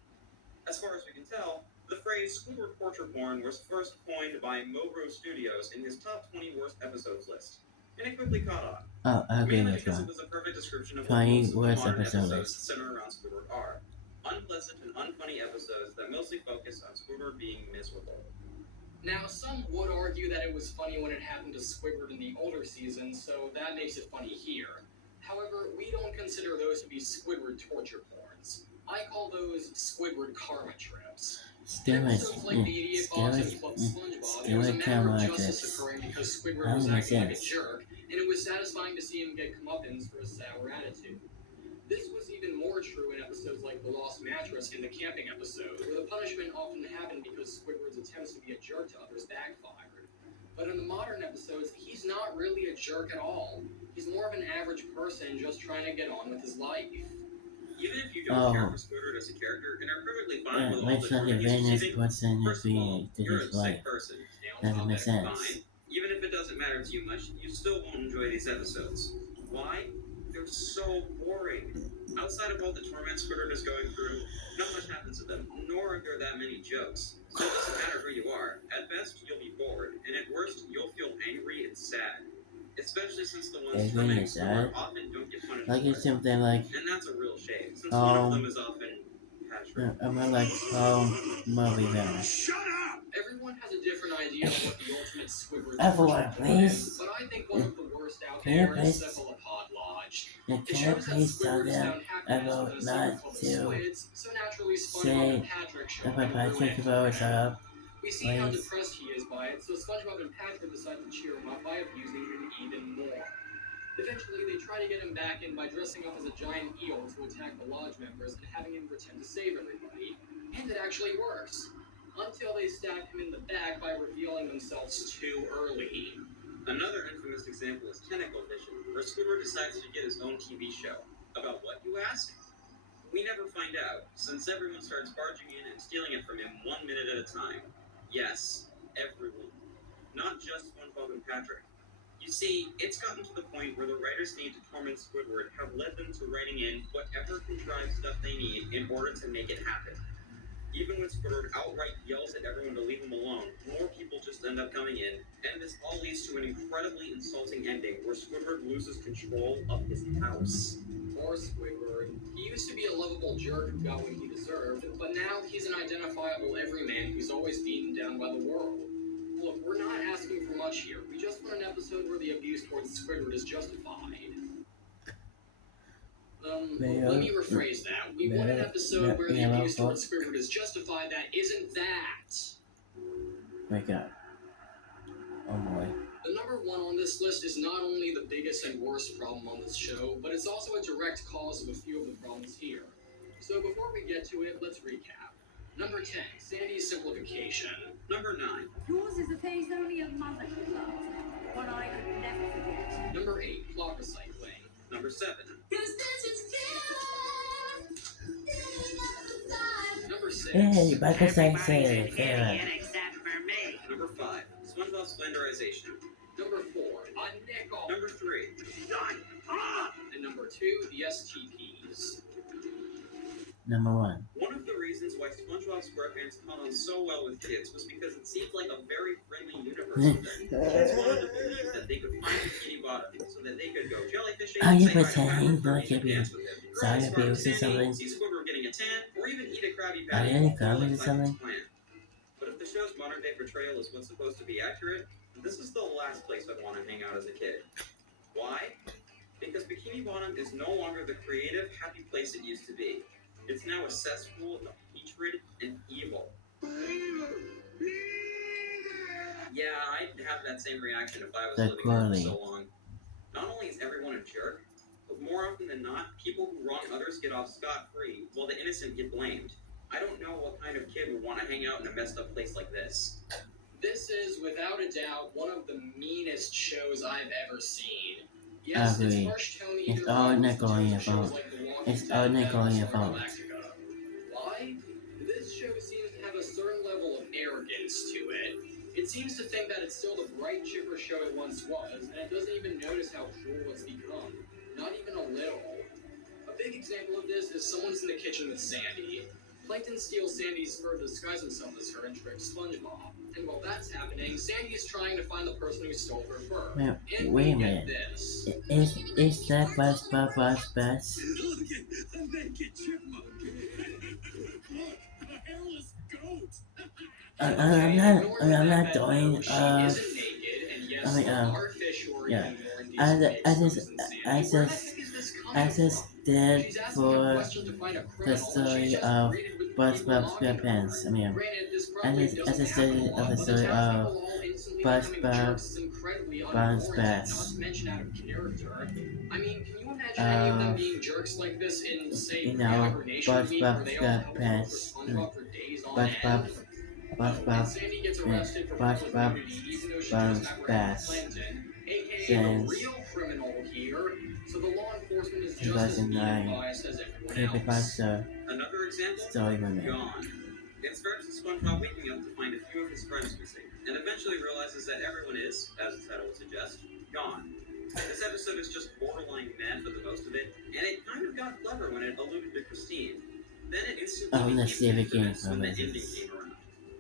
As far as we can tell, the phrase Squidward torture porn was first coined by Mobro Studios in his top 20 worst episodes list, and it quickly caught on. Oh, okay, Mainly this because one. it was a perfect description of 20 what most of the worst modern episode episodes list. that center around Squidward are. Unpleasant and unfunny episodes that mostly focus on Squidward being miserable. Now, some would argue that it was funny when it happened to Squidward in the older seasons, so that makes it funny here. However, we don't consider those to be Squidward torture porns. I call those Squidward karma trips. In episodes like The Idiot Box and Club SpongeBob, there was a matter of justice occurring because Squidward was acting like a jerk, and it was satisfying to see him get comeuppance for his sour attitude. This was even more true in episodes like The Lost Mattress and the camping episode, where the punishment often happened because Squidward's attempts to be a jerk to others backfired. But in the modern episodes, he's not really a jerk at all. He's more of an average person just trying to get on with his life. Even if you don't care for Squidward as a character and are perfectly fine with all the torment he's receiving, first of all, you're a sick person. Doesn't make sense. Fine. Even if it doesn't matter to you much, you still won't enjoy these episodes. Why? They're so boring. Outside of all the torment Squidward is going through, not much happens to them, nor are there that many jokes. So it doesn't matter who you are. At best, you'll be bored, and at worst, you'll feel angry and sad. Especially since the ones tormenting Squidward often don't get punished like it's something like, and that's a real shame, since one of them is often Patrick. I'm like, movie now. Shut up! Everyone has a different idea of what the ultimate Squidward Everyone, torture please. is, but I think one of the worst out Can you there is please- Cephalopod Lodge. Can It you shows that please tell Squidwards them found happiness about with a not secret called the to Squids, so naturally SpongeBob say and Patrick show up about and ruin Patrick it. about shut up? We see how please. depressed he is by it, so SpongeBob and Patrick decide to cheer him up by abusing him even more. Eventually, they try to get him back in by dressing up as a giant eel to attack the lodge members and having him pretend to save everybody. And it actually works. Until they stab him in the back by revealing themselves too early. Another infamous example is Tentacle Vision, where Squidward decides to get his own TV show. About what, you ask? We never find out, since everyone starts barging in and stealing it from him 1 minute at a time. Yes, everyone. Not just SpongeBob and Patrick. You see, it's gotten to the point where the writers' need to torment Squidward have led them to writing in whatever contrived stuff they need in order to make it happen. Even when Squidward outright yells at everyone to leave him alone, more people just end up coming in, and this all leads to an incredibly insulting ending where Squidward loses control of his house. Poor Squidward. He used to be a lovable jerk who got what he deserved, but now he's an identifiable everyman who's always beaten down by the world. Look, we're not asking for much here. We just want an episode where the abuse towards Squidward is justified. Let me rephrase that. We want an episode where the abuse towards Squidward is justified that isn't that. Wake up. Oh boy. The number one on this list is not only the biggest and worst problem on this show, but it's also a direct cause of a few of the problems here. So before we get to it, let's recap. Number 10, Sandy's simplification. Number 9. Yours is a face only a mother could love. One I could never forget. Number 8, plot recycling. Number 7. Number 6, Hey, back to saying Number 5. SpongeBob splendorization. Number 4, a nickel. Number 3. Shut up! And number 2, the STPs. Number 1. One of the reasons why SpongeBob SquarePants caught on so well with kids was because it seemed like a very friendly universe with them. Kids wanted to believe that they could find Bikini Bottom so that they could go jellyfishing, Are you say hi to pretending Squidward, or like even you're dance with him, grow a sorry spark with abuse or Sandy, something? see Squidward getting a tan, or even eat a Krabby Are Patty, you any all in comments or Plankton's something? plan. But if the show's modern day portrayal is what's supposed to be accurate, this is the last place I'd want to hang out as a kid. Why? Because Bikini Bottom is no longer the creative, happy place it used to be. It's now a cesspool of hatred and evil. Yeah, I'd have that same reaction if I was The living there for quality. so long. Not only is everyone a jerk, but more often than not, people who wrong others get off scot-free, while the innocent get blamed. I don't know what kind of kid would want to hang out in a messed up place like this. This is, without a doubt, one of the meanest shows I've ever seen. Yes, its Agree. harsh tone It's even all rivals the tone Nickelodeon of shows fault. like The Walking It's Dead, all Battlestar Nickelodeon fault. Galactica. Why? This show seems to have a certain level of arrogance to it. It seems to think that it's still the bright, chipper show it once was, and it doesn't even notice how cruel it's become. Not even a little. A big example of this is someone's in the kitchen with Sandy. Plankton steals Sandy's fur to disguise himself as her and tricks SpongeBob. And while that's happening, Sandy is trying to find the person who stole her fur. And Wait a we minute. get this. Is that SpongeBob Buzz? Look at a naked chipmunk. Look, a hairless goat. I'm not doing, She isn't naked, and yes, there are fish who are yeah. even more indecent I than just, Sandy. I Where the just, heck is this I coming just from? did She's asking a for question to find a the criminal, and story she's just of greeted with the people SpongeBob knocking on SquarePants. her. I mean, Granted, this I probably just doesn't happen did a of lot, the but the story of townspeople all instantly becoming SpongeBob jerks is incredibly Buns unwarranted, not Bass. to mention out of character. I mean, can you imagine any of them being jerks like this in, say, pre-hibernation week, where SpongeBob they all helped look for SquarePants. SpongeBob for days on end? And SpongeBob, Sandy gets arrested for public SpongeBob nudity, even though she Buns just apprehended Bass. Plankton, aka the Since real criminal here. So the law enforcement is just as 2009, biased as everyone else. creepypasta Another example? story women. Gone. It starts with SpongeBob waking up to find a few of his friends missing, and eventually realizes that everyone is, as the title would suggest, gone. This episode is just borderline meh for the most of it, and it kind of got clever when it alluded to Christine. Then it instantly let's see if it became came infamous when from the it. ending came around.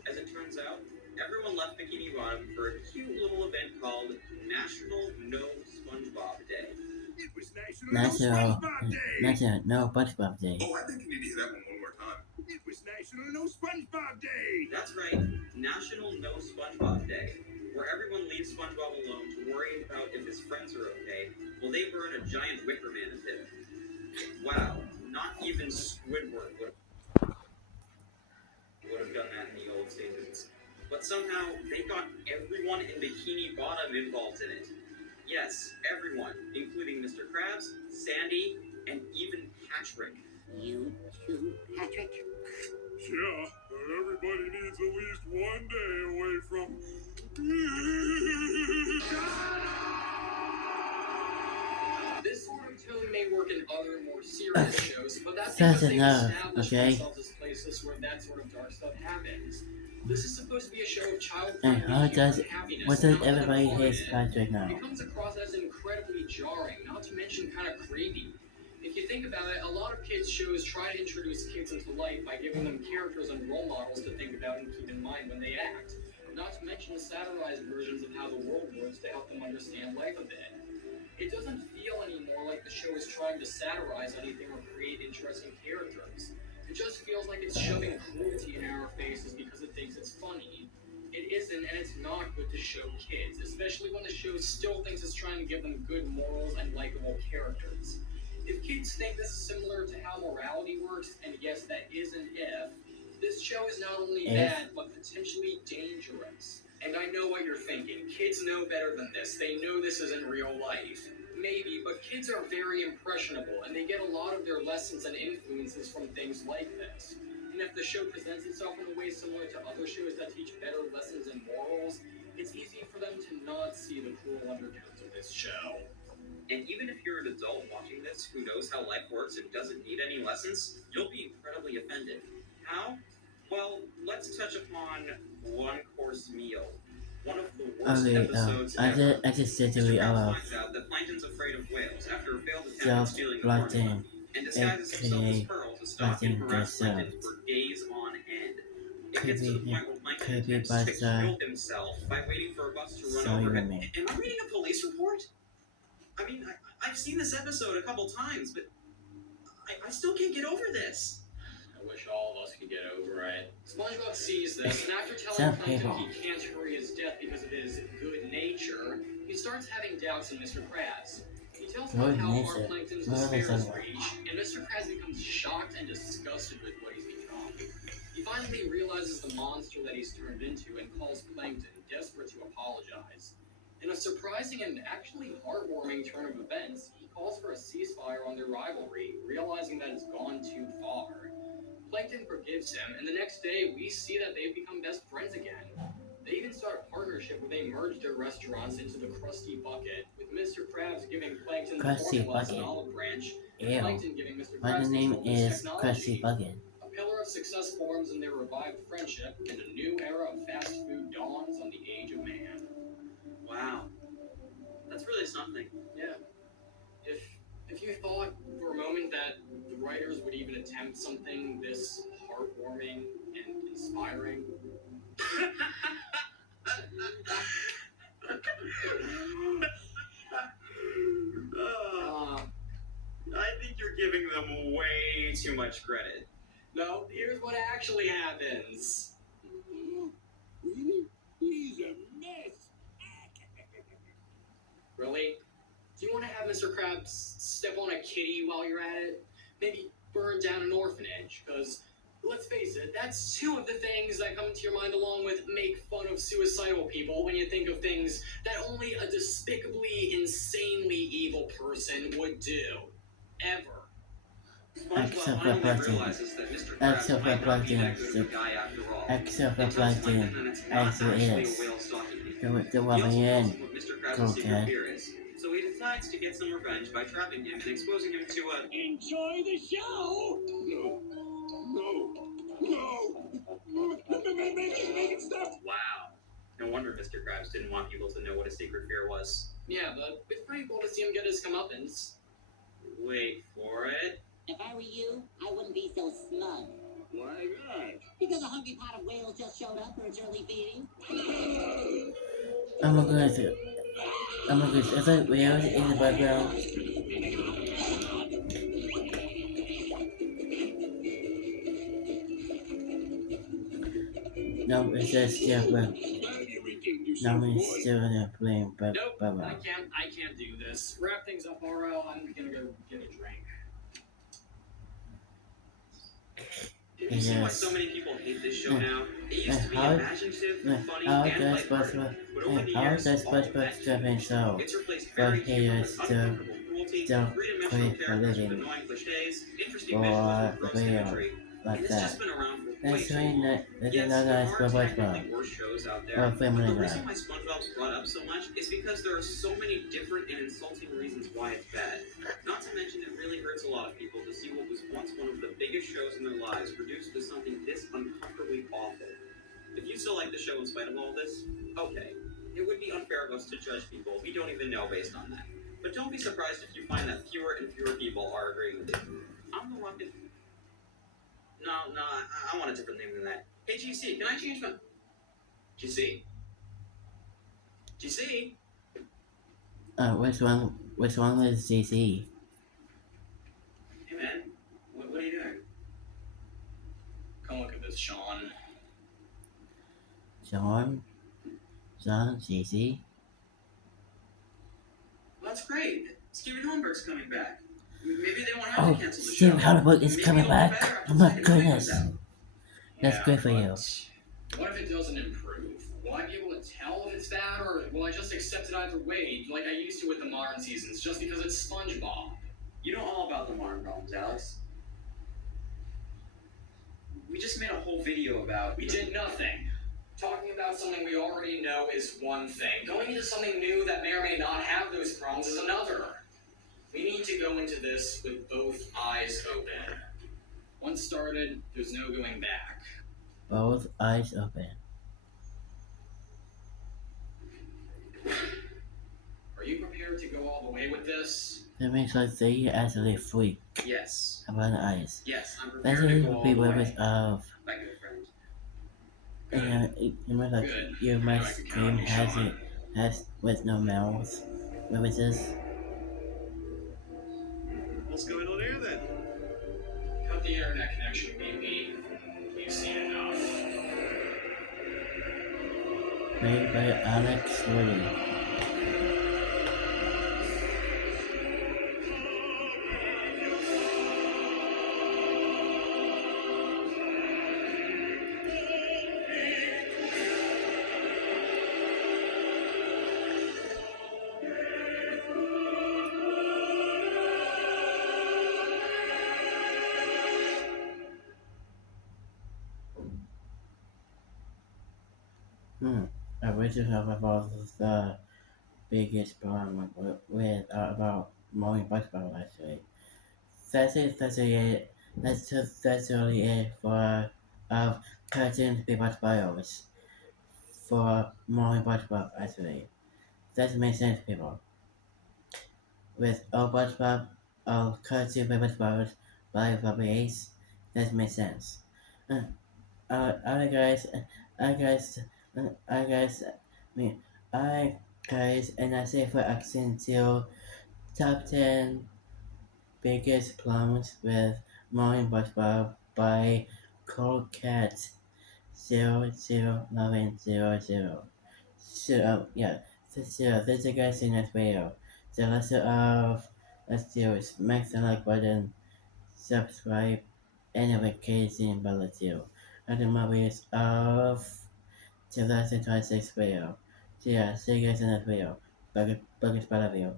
As it turns out, everyone left Bikini Bottom for a cute little event called National No SpongeBob Day. It was National No SpongeBob Day. National No SpongeBob Day. Oh, I think you need to hear that one more time. It was National No SpongeBob Day. That's right, National No SpongeBob Day, where everyone leaves SpongeBob alone to worry about if his friends are okay, while they burn a giant wicker man and him. Wow, not even Squidward would have done that in the old seasons. But somehow, they got everyone in Bikini Bottom involved in it. Yes, everyone, including Mr. Krabs, Sandy, and even Patrick. You too, Patrick? Yeah, everybody needs at least one day away from... This sort of tone may work in other more serious shows, but that's That's because they've enough, established okay? themselves as places where that sort of dark stuff happens. This is supposed to be a show of And child-friendly how humor does and happiness. what and does not let them everybody harm hate it. Patrick now? It comes across as incredibly jarring, not to mention kind of creepy. If you think about it, a lot of kids' shows try to introduce kids into life by giving them characters and role models to think about and keep in mind when they act. Not to mention the satirized versions of how the world works to help them understand life a bit. It doesn't feel anymore like the show is trying to satirize anything or create interesting characters. It just feels like it's shoving cruelty in our faces because it thinks it's funny. It isn't, and it's not good to show kids, especially when the show still thinks it's trying to give them good morals and likable characters. If kids think this is similar to how morality works, and yes, that is an if, this show is not only bad, but potentially dangerous. And I know what you're thinking. Kids know better than this. They know this isn't real life. Maybe, but kids are very impressionable, and they get a lot of their lessons and influences from things like this. And if the show presents itself in a way similar to other shows that teach better lessons and morals, it's easy for them to not see the cruel undertones of this show. And even if you're an adult watching this who knows how life works and doesn't need any lessons, you'll be incredibly offended. How? Well, let's touch upon One Course Meal. One of the worst episodes ever. I just said to Mr. read Krabs out finds out that Plankton's afraid of whales after a failed attempt at self stealing the formula, blotting, and disguises himself as aka Pearl to stalk and harass Plankton yourself. for days on end. It gets to the point where Plankton Creepy attempts to pasta. kill himself by waiting for a bus to run Sorry, over. man. Am I reading a police report? I mean, I've seen this episode a couple times, but I still can't get over this. I wish all of us could get over it. SpongeBob sees this, and after telling Some Plankton people. he can't hurry his death because of his good nature, he starts having doubts in Mr. Krabs. He tells him Good how far nature. Plankton's Well, despair that's has all. reached, and Mr. Krabs becomes shocked and disgusted with what he's become. He finally realizes the monster that he's turned into and calls Plankton, desperate to apologize. In a surprising and actually heartwarming turn of events, he calls for a ceasefire on their rivalry, realizing that it's gone too far. Plankton forgives him, and the next day we see that they've become best friends again. They even start a partnership where they merge their restaurants into the Krusty Bucket, with Mr. Krabs giving Plankton the Krusty formula as an Bucket. olive branch, and Ew. Plankton giving Mr. My Krabs name control of his is technology. Krusty Bucket. A pillar of success forms in their revived friendship, and a new era of fast food dawns on the age of man. Wow. That's really something. Yeah. If you thought for a moment that the writers would even attempt something this heartwarming and inspiring, I think you're giving them way too much credit. no, here's what actually happens. Really? He's a mess. Really? Do you want to have Mr. Krabs step on a kitty while you're at it? Maybe burn down an orphanage? Because, let's face it, that's two of the things that come to your mind along with make fun of suicidal people when you think of things that only a despicably, insanely evil person would do. Ever. Except SpongeBob for finally Plankton. realizes that Mr. Krabs Except for might not be that Plankton. good of a guy after all. Except for It tells Plankton. that it's not As it actually is. a whale stalking him. The He also woman tells in. him what Mr. Krabs' Cool secret cat. fear is. So he decides to get some revenge by trapping him and exposing him to a... Enjoy the show. No. Make it stop. Wow. No wonder Mr. Krabs didn't want people to know what his secret fear was. Yeah, but it's pretty cool to see him get his comeuppance. Wait for it. If I were you, I wouldn't be so smug. Why not? Because a hungry pot of whales just showed up for its early feeding. Oh my goodness. Oh my goodness. Is that whales in the background? No, it's just still Why do you regain no, yourself, it's boy? still in the plane, but Nope, I can't do this. Wrap things up, RL. I'm gonna go get a drink. Did you see why Yes. so many people hate this show now? It used And to be how- imaginative, funny, how and does lighthearted. SpongeBob But over the how years, does all of SpongeBob that step in changed. so It's replaced for very he human, is still uncomfortable cruelty, still three-dimensional great for characters with living annoying cliches, interesting for visuals, the and gross video imagery. like And it's that? just been around for way That's too really long. not that's Yes, not there nice for are SpongeBob technically worse shows out there, or but Family the Guy. reason why SpongeBob's brought up so much is because there are so many different and insulting reasons why it's bad. Not to mention it really hurts a lot of people to see what was once one of the biggest shows in their lives reduced to something this uncomfortably awful. If you still like the show in spite of all this, okay. It would be unfair of us to judge people we don't even know based on that. But don't be surprised if you find that fewer and fewer people are agreeing with you. I'm the one that... No, I want a different name than that. Hey, GC, can I change my... GC? GC? Which one is CC? Hey, man. What are you doing? Come look at this, Sean. John, CC. Well, that's great. Steven Hillenberg's coming back. Maybe they won't have to Oh, cancel the show. Steven Hillenberg is Maybe coming it'll be back. better after Oh my the second movie comes goodness. out. That's great for you. What if it doesn't improve? Will I be able to tell if it's bad, or will I just accept it either way, like I used to with the modern seasons, just because it's SpongeBob? You know all about the modern problems, Alex. We just made a whole video about... We did nothing. Talking about something we already know is one thing. Going into something new that may or may not have those problems is another. We need to go into this with both eyes open. Once started, there's no going back. Both eyes open. Are you prepared to go all the way with this? That means like they actually freak Yes. about the eyes. Yes, I'm That's prepared to go a all big the purpose way. of My good friend. Good. and you know like Good. your I know I max can count game on you, has Sean. it has with no mouth. What was this? What's going on here then? Cut the internet connection, BP. You've seen enough. Made by Alex Woody. I wish to talk about the biggest problem with about mowing baseball actually. That's really it for cartoon paper bios for mowing baseball actually. That makes sense people. With all baseball of cartoon paper bios by Fabrice, that makes sense. Uh, alright guys, alright guys, alright guys, me, alright guys, and I say for accent to top 10 biggest problems with Morning Baseball by Cold Cat 001100. So, yeah, this is the guys in this video. So let's do it. Smack the like button, subscribe, and notification bell too. And the movies of 2026 video. So yeah, see you guys in this video. Bucket Spot of you.